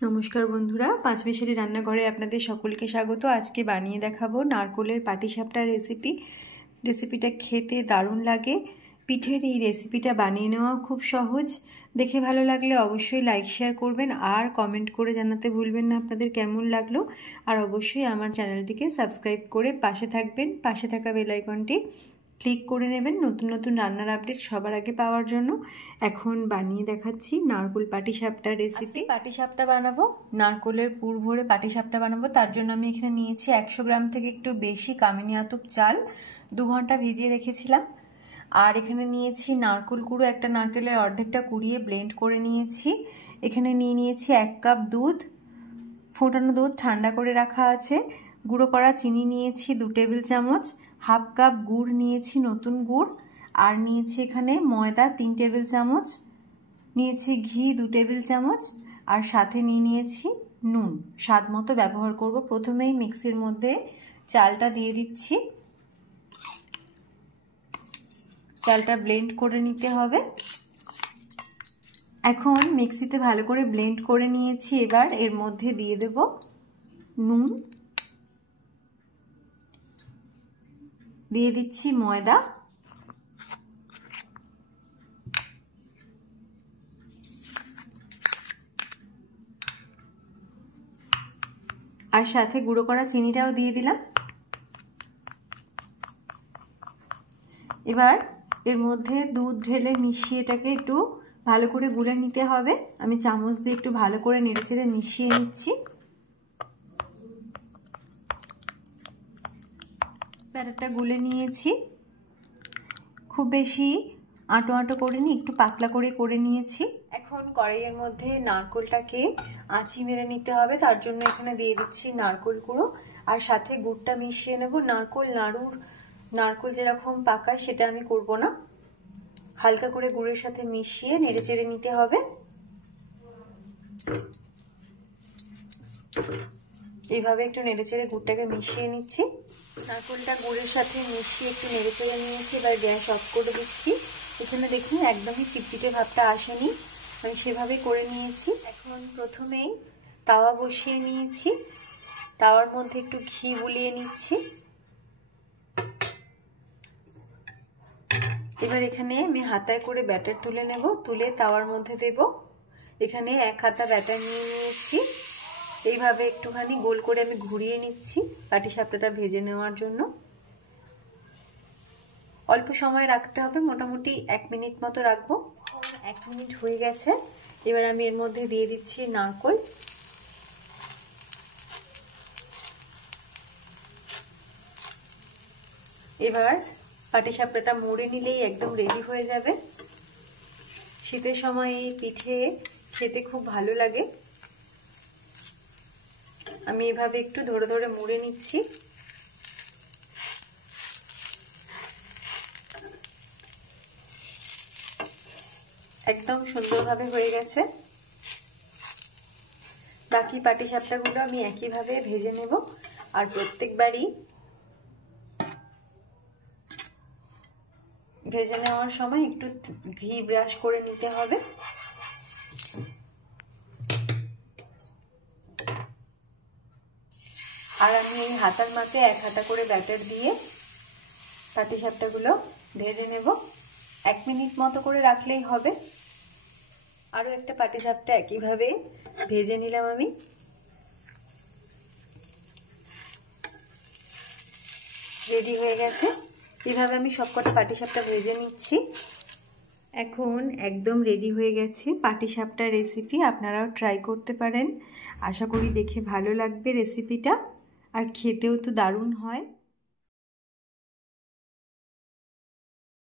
নমস্কার বন্ধুরা, পাঁচমিশালি রান্নাঘরে আপনাদের সকলকে স্বাগত। আজকে বানিয়ে দেখাবো নারকোলের পাটিসাপটা রেসিপিটা খেতে দারুণ লাগে। পিঠের এই রেসিপিটা বানিয়ে নেওয়া খুব সহজ। দেখে ভালো লাগলে অবশ্যই লাইক শেয়ার করবেন আর কমেন্ট করে জানাতে ভুলবেন না আপনাদের কেমন লাগলো। আর অবশ্যই আমার চ্যানেলটিকে সাবস্ক্রাইব করে পাশে থাকবেন। পাশে থাকা বেল আইকনটি ক্লিক করে নেবেন নতুন নতুন রান্নার আপডেট সবার আগে পাওয়ার জন্য। এখন বানিয়ে দেখাচ্ছি নারকোল পাটিসাপটা রেসিপি। পাটিসাপটা বানাবো, নারকোলের পুর ভরে পাটিসাপটা বানাবো। তার জন্য আমি এখানে নিয়েছি 100 গ্রাম থেকে একটু বেশি কামিনী আতপ চাল, 2 ঘন্টা ভিজিয়ে রেখেছিলাম। আর এখানে নিয়েছি নারকোল কুড়ো, একটা নারকেলের অর্ধেকটা কুড়িয়ে ব্লেন্ড করে নিয়েছি। এখানে নিয়েছি 1 কাপ দুধ, ফোটানো দুধ ঠান্ডা করে রাখা আছে। গুঁড়ো করা চিনি নিয়েছি 2 টেবিল চামচ, হাফ কাপ গুড় নিয়েছি নতুন গুড়, আর নিয়েছি এখানে ময়দা 3 টেবিল চামচ, নিয়েছি ঘি 2 টেবিল চামচ, আর সাথে নিয়েছি নুন স্বাদ মতো ব্যবহার করব। প্রথমেই মিক্সির মধ্যে চালটা দিয়ে দিচ্ছি, চালটা ব্লেন্ড করে নিতে হবে। এখন মিক্সিতে ভালো করে ব্লেন্ড করে নিয়েছি। এবার এর মধ্যে দিয়ে দেব নুন, দিয়ে দিচ্ছি ময়দা, আর সাথে গুঁড়ো করা চিনিটাও দিয়ে দিলাম। এবার এর মধ্যে দুধ ঢেলে মিশিয়ে এটাকে একটু ভালো করে গুলে নিতে হবে। আমি চামচ দিয়ে একটু ভালো করে নেড়েচেড়ে মিশিয়ে নিচ্ছি। ব্যাটারটা গুলে নিয়েছি, খুব বেশি আঁটো আঁটো করিনি, একটু পাতলা করে নিয়েছি। এখন কড়াইয়ের মধ্যে নারকোলটাকে আঁচি মেরে নিতে হবে। তার জন্য এখানে দিয়ে দিচ্ছি নারকোল কুড়ো, আর সাথে গুড়টা মিশিয়ে নেব। নারকোল যেরকম পাকায় সেটা আমি করব না, হালকা করে গুড়ের সাথে মিশিয়ে নেড়েচেড়ে নিতে হবে। এইভাবে একটু নেড়েচেড়ে গুড়টাকে মিশিয়ে নিচ্ছি। নারকোলটা গুড়ের সাথে মিশিয়ে একটু নেড়েচেড়ে নিয়েছি। এবার গ্যাস অফ করে দিচ্ছি। এখানে দেখুন একদমই চিটচিটে ভাবটা আসেনি, আমি সেভাবেই করে নিয়েছি। এখন প্রথমেই তাওয়া বসিয়ে নিয়েছি, তাওয়ার মধ্যে একটু ঘি বুলিয়ে নিচ্ছি। এবার এখানে আমি হাতায় করে ব্যাটার তুলে নেব, তুলে তাওয়ার মধ্যে দেব। এখানে 1 হাতা ব্যাটার নিয়ে নিয়েছি। এইভাবে একটুখানি গোল করে আমি ঘুরিয়ে নিচ্ছি পাটিসাপটাটা ভেজে নেওয়ার জন্য। অল্প সময় রাখতে হবে, মোটামুটি 1 মিনিট মতো রাখবো। 1 মিনিট হয়ে গেছে। এবার আমি এর মধ্যে দিয়ে দিচ্ছি নারকোল। এবার পাটিসাপটাটা মুড়ে নিলেই একদম রেডি হয়ে যাবে। শীতের সময় এই পিঠে খেতে খুব ভালো লাগে। আমি এভাবে একটু ধরে ধরে মুড়ে নিচ্ছি। একদম সুন্দরভাবে হয়ে গেছে। বাকি পাটিসাপটাগুলো আমি একইভাবে ভেজে নেব। আর প্রত্যেকবারই ভেজে নেওয়ার সময় একটু ঘি ব্রাশ করে নিতে হবে। আর আমি এই হাতার মাপে 1 হাতা করে ব্যাটার দিয়ে পাটিসাপটাগুলো ভেজে নেব। 1 মিনিট মতো করে রাখলেই হবে। আরও একটা পাটিসাপটা একইভাবে ভেজে নিলাম আমি। রেডি হয়ে গেছে। এভাবে আমি সবকটা পাটিসাপটা ভেজে নিচ্ছি। এখন একদম রেডি হয়ে গেছে পাটিসাপটা রেসিপি। আপনারাও ট্রাই করতে পারেন। আশা করি দেখে ভালো লাগবে রেসিপিটা, আর খেতেও তো দারুণ হয়।